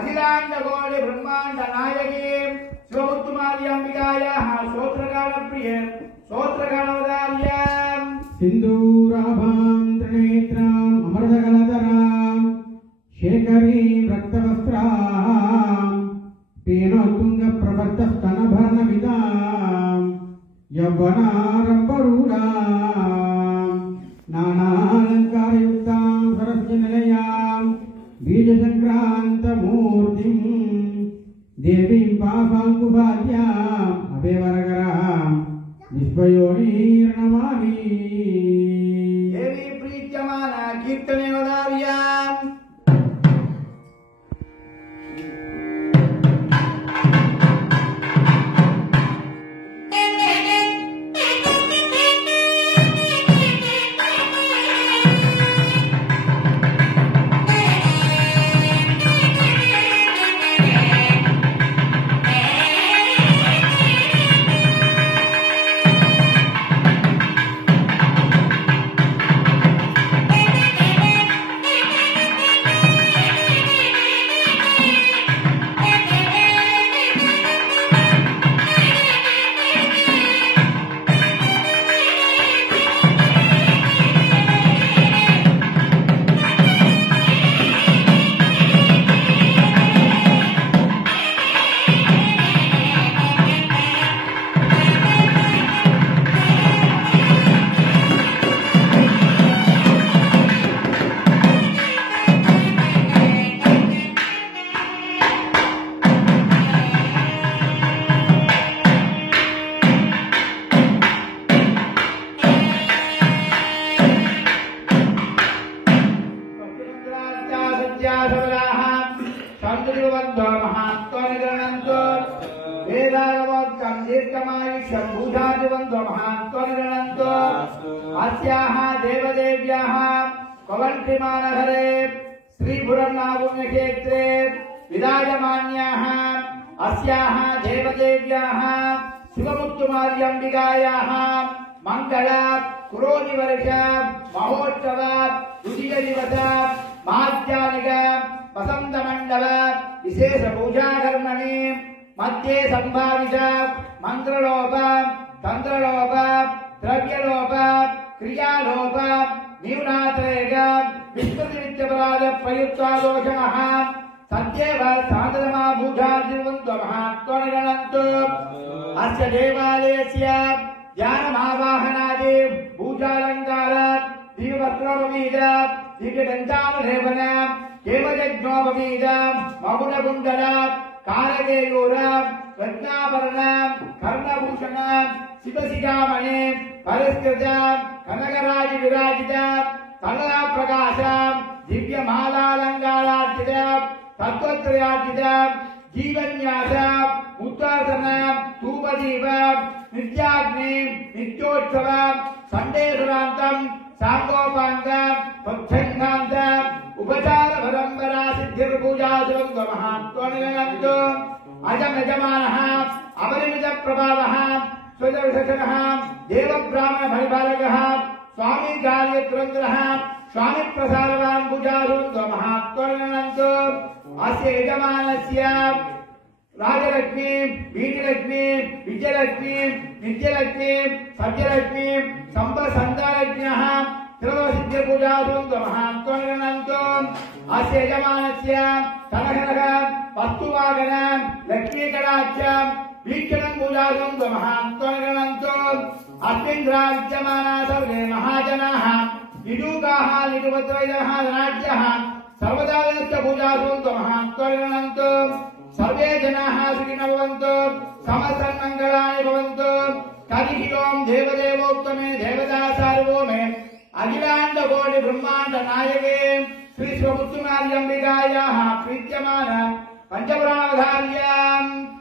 अखिलांड कोटि ब्रह्मांड नायकी शिवमुत्तुमार्याम्बिकायाः स्तोत्रगान प्रिय स्तोत्रगानवदार्यां सिंदूराभां त्रिनेत्रां अमृतकलधरां शेखरी रक्तवस्त्रां पीनोत्तुङ्गप्रबद्धस्तनभर्णविदां यौवनारम्भरूढां नानालङ्कारयुक्तां सरस्वतीनिलयां बीजसङ्क्रान्तमूर्तिं देवीं पापाङ्कुभाद्याम् अभयवरकरां विश्वयोनिर्नमामि। देवी प्रीत्यमाना कीर्तने वदार्यां देवदेव्याः कवंत्रिमानहरे श्रीपुरन्नापुण्यक्षेत्रे विराजमान्याः अस्याः देवदेव्याः शिवमुत्तुमार्याम्बिकायाः मंगल कुरोनिवर्ष महोत्सव द्वितीय दिवस माध्यानिक वसंतमंडल विशेष पूजा कर्मणि मध्ये संभावित मंत्रलोप तंत्रलोप द्रव्यलोप क्रियालोप न्यूनातिरेक विस्मृतिविद्यपराध प्रयुक्ता दोषः सत्येव साधनमा भूषादिवन्तो महात्मनिगणन्तु अस्य देवालयस्य ध्यानमावाहनादि पूजालङ्कार दीपवस्त्रोपवीत दीर्घदन्तामलेपन केवयज्ञोपवीत मकुटकुण्डल कारकेयूर रत्नाभरण कर्णभूषण शिवशिखामणि परिष्कृत कनकराज विराजित कला प्रकाश दिव्यमालालङ्कारार्चित तत्त्वत्रयार्चित जीवन्यास उत्तरासन धूपदीप नित्याग्नि नित्योत्सव संदेशरान्तं सांगोपांग भक्तंगान्त उपचार परंपरा सिद्धिर्पूजा सुरंग महात्मनिगणन्तु अजम यजमानः अपरिमित प्रभावः स्वजविशेषणः देव ब्राह्मण परिपालकः स्वामी कार्य तुरंतरः स्वामी प्रसादवान् पूजा सुरंग महात्मनिगणन्तु अस्य यजमानस्य राजलक्ष्मी वीरलक्ष्मी विजयलक्ष्मी नित्यलक्ष्मी सत्यलक्ष्मी संपत्संतानलक्ष्म्यः त्रयोदशिपूजा सुरंग महात्मनिगणन्तु अस्य यजमानस्य कनकनक वस्तुवाहन लक्ष्मीकटाक्ष वीक्षणं पूजा सुरंग महात्मनिगणन्तु अस्मिन् विद्यमाना सर्वे महाजनाः निरूगाः निरुपद्रवैदः धनाढ्यः सर्वदा पूजा सुरंग महात्मनिगणन्तु सर्वे जनाः सुखिनः भवन्तु समस्तमङ्गलानि भवन्तु हरिः ओं देवदेवोत्तमे देवता सार्वभौमे अखिलाण्डकोटि ब्रह्माण्ड नायके श्री शिवमुत्तुमार्याम्बिकायाः प्रीत्यमान पंचपुराणावधार्याम्